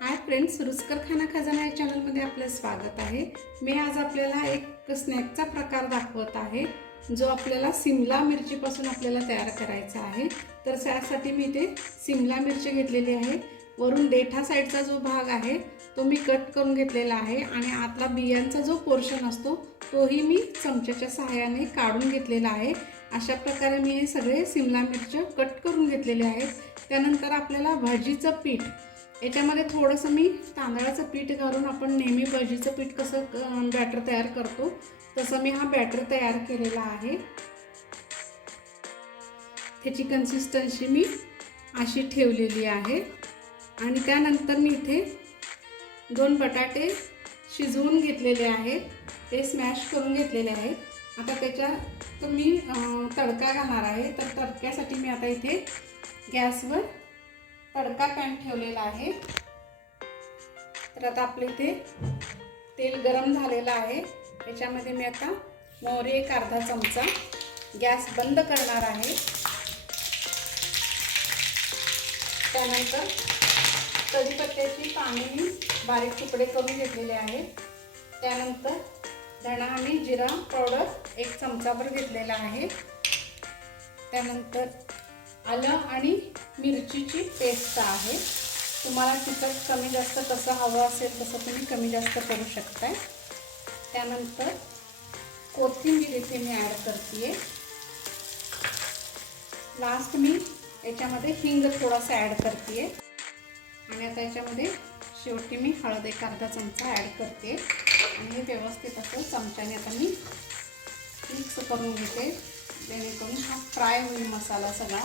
Hi friends रुचकर खाना खजाना या चॅनलमध्ये आपलं स्वागत आहे. मी आज आपल्याला एक स्नॅकचा प्रकार दाखवत आहे जो आपल्याला सिमला मिरचीपासून आपल्याला तयार करायचा आहे. तर त्यासाठी मी इथे सिमला मिरची घेतलेली आहे. वरून देठा साईडचा जो भाग आहे तो मी कट करून घेतलेला आहे आणि आतला बियांचा जो पोर्शन असतो तोही मी चमच्याच्या सहाय्याने काढून घेतलेला आहे. अशा प्रकारे मी हे सगळे सिमला मिरच्या कट करून घेतलेले आहेत. त्यानंतर आपल्याला भाजीचं पीठ याच्यामध्ये थोडंसं मी तांदळाचं पीठ घालून आपण नेहमी भजीचं पीठ कसं बॅटर तयार करतो तसं मी हा बॅटर तयार केलेला आहे. त्याची कन्सिस्टन्सी मी अशी ठेवलेली आहे. आणि त्यानंतर मी इथे दोन बटाटे शिजवून घेतलेले आहेत. ते स्मॅश करून घेतलेले आहेत. आता त्याच्यात मी तडका घालणार आहे. तर तडक्यासाठी मी आता इथे गॅसवर तडका पॅन ठेवलेला आहे. तर आता आपलं इथे तेल गरम झालेलं आहे. याच्यामध्ये मी आता मोहरी एक अर्धा चमचा. गॅस बंद करणार आहे. त्यानंतर कढीपत्त्याची पाणी मी बारीक तुकडे करून घेतलेले आहे त्यानंतर धणा आणि जिरा पावडर एक चमचाभर घेतलेला आहे. त्यानंतर आलं आणि मिरचीची पेस्ट आहे. तुम्हाला तिखट कमी जास्त कसं हवं असेल तसं तुम्ही कमी जास्त करू शकताय. त्यानंतर कोथिंबीर इथे मी ॲड करते लास्ट मी याच्यामध्ये हिंग थोडासा ॲड करते आणि आता याच्यामध्ये शेवटी मी हळद एक अर्धा चमचा ॲड करते आणि हे व्यवस्थित असं चमच्याने आता मी मिक्स करून घेते. जेणेकरून हा फ्राय होईल मसाला सगळा.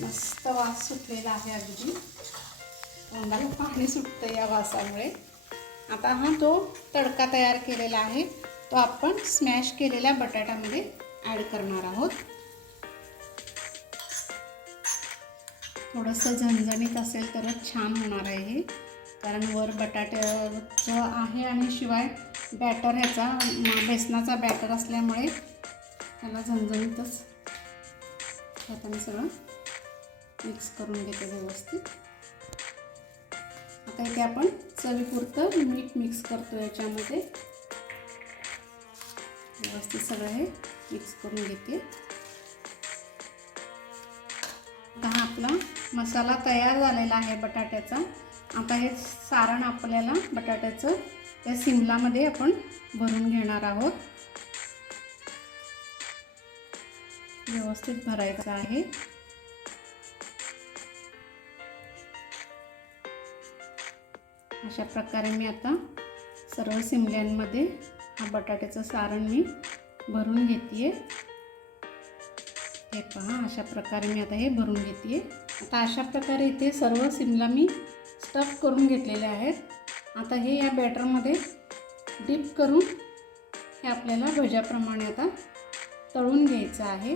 मस्त वास सुटलेला आहे अगदी. तोंडाला पाणी सुटतं या वासामुळे. आता हा तो तडका तयार केलेला आहे तो आपण स्मॅश केलेल्या बटाट्यामध्ये ॲड करणार आहोत. थोडंसं झणझणीत असेल तरच छान होणार आहे हे. कारण वर बटाट्याचं आहे आणि शिवाय बॅटर ह्याचा बेसनाचा बॅटर असल्यामुळे त्याला झणझणीतच हाताने सगळं मिक्स करून घेते व्यवस्थित. आता इथे आपण चवीपुरतं मीठ मिक्स करतो याच्यामध्ये. व्यवस्थित सगळं हे मिक्स करून घेते. आता हा आपला मसाला तयार झालेला आहे बटाट्याचा. आता हे सारण आपल्याला बटाट्याचं या सिमलामध्ये आपण भरून घेणार आहोत. व्यवस्थित भरायचं आहे. अशा प्रकारे मी आता सर्व सिमल्यांमध्ये हा बटाट्याचं सारण मी भरून घेते हे पहा अशा प्रकारे मी आता हे भरून घेते आता अशा प्रकारे इथे सर्व सिमला मी स्टफ करून घेतलेले आहेत. आता हे या बॅटरमध्ये डीप करून हे आपल्याला भज्याप्रमाणे आता तळून घ्यायचं आहे.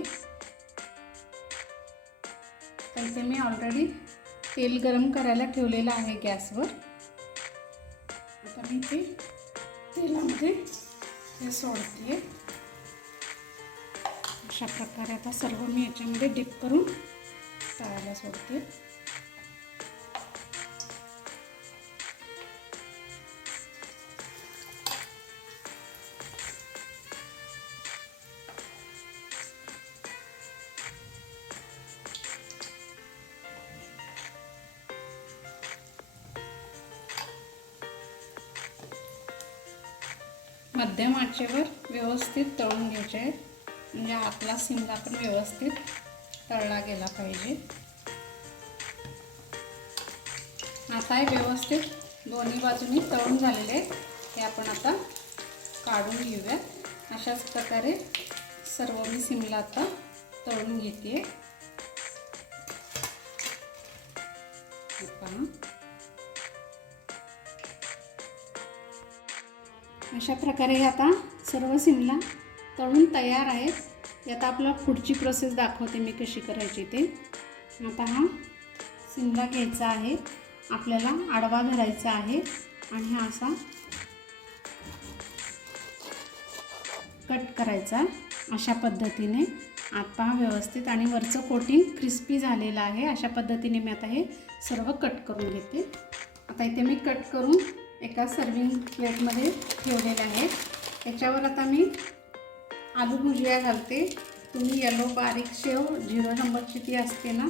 तर इथे मी ऑलरेडी तेल गरम करायला ठेवलेलं आहे गॅसवर. आता मी ते तेलामध्ये हे सोडते अशा प्रकारे आता सर्व मी याच्यामध्ये डीप करून तळायला सोडते मध्यम आचेवर व्यवस्थित तळून घ्यायचे आहेत. म्हणजे आतला शिमला पण व्यवस्थित तळला गेला पाहिजे. आता हे व्यवस्थित दोन्ही बाजूनी तळून झालेले आहेत. हे आपण आता काढून घेऊयात. अशाच प्रकारे सर्व मी सिमला आता तळून घेते पहा. अशा प्रकारे हे आता सर्व सिमला तळून तयार आहेत. आता आपला पुढची प्रोसेस दाखवते मी कशी करायची ते. आता हा सिमला घ्यायचा आहे. आपल्याला आडवा धरायचा आहे. आणि हा असा कट करायचा अशा पद्धतीने. आता व्यवस्थित आणि वरचं कोटिंग क्रिस्पी झालेलं आहे. अशा पद्धतीने मी आता हे सर्व कट करून घेते. आता इथे मी कट करून एका सर्विंग प्लेटमध्ये ठेवलेले आहे याच्यावर आता मी आलू भुजिया घालते. तुम्ही येलो बारीक शेव झिरो नंबरची ती असते ना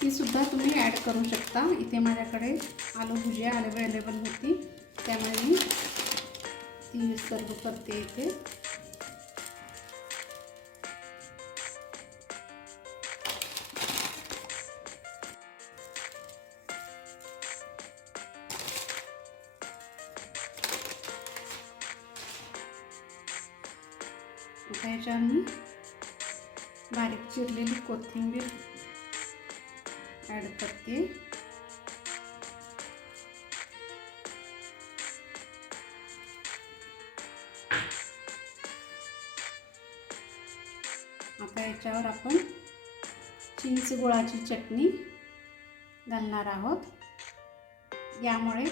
तीसुद्धा तुम्ही ॲड करू शकता. इथे माझ्याकडे आलू भुजिया अवेलेबल होती. त्यामुळे मी ती सर्व करते इथे. आता याच्यावर मी बारीक चिरलेली कोथिंबीर ॲड करते. आता याच्यावर आपण चिंच गुळाची चटणी घालणार आहोत. यामुळे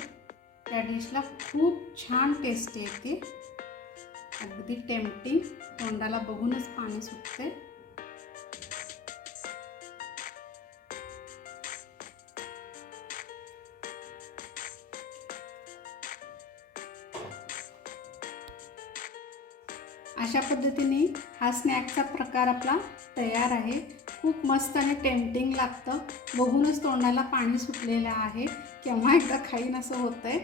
त्या डिशला खूप छान टेस्ट येते. अगदी टेम्पटिंग तोंडाला बघूनच पाणी सुटते अशा पद्धतीने हा स्नॅकचा प्रकार आपला तयार आहे. खूप मस्त आणि टेम्पटिंग लागतं. बघूनच तोंडाला पाणी सुटलेलं आहे. केव्हा एकदा खाईन असं होतं आहे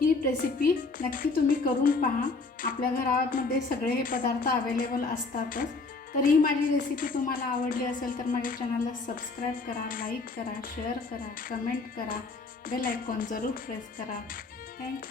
ही रेसिपी नक्की तुम्ही करून पहा. आपल्या घरामध्ये सगळे हे पदार्थ अवेलेबल असतातच. तर ही माझी रेसिपी तुम्हाला आवडली असेल तर माझ्या चॅनलला सबस्क्राईब करा लाईक करा शेअर करा कमेंट करा. बेल आयकॉन जरूर प्रेस करा. Thank you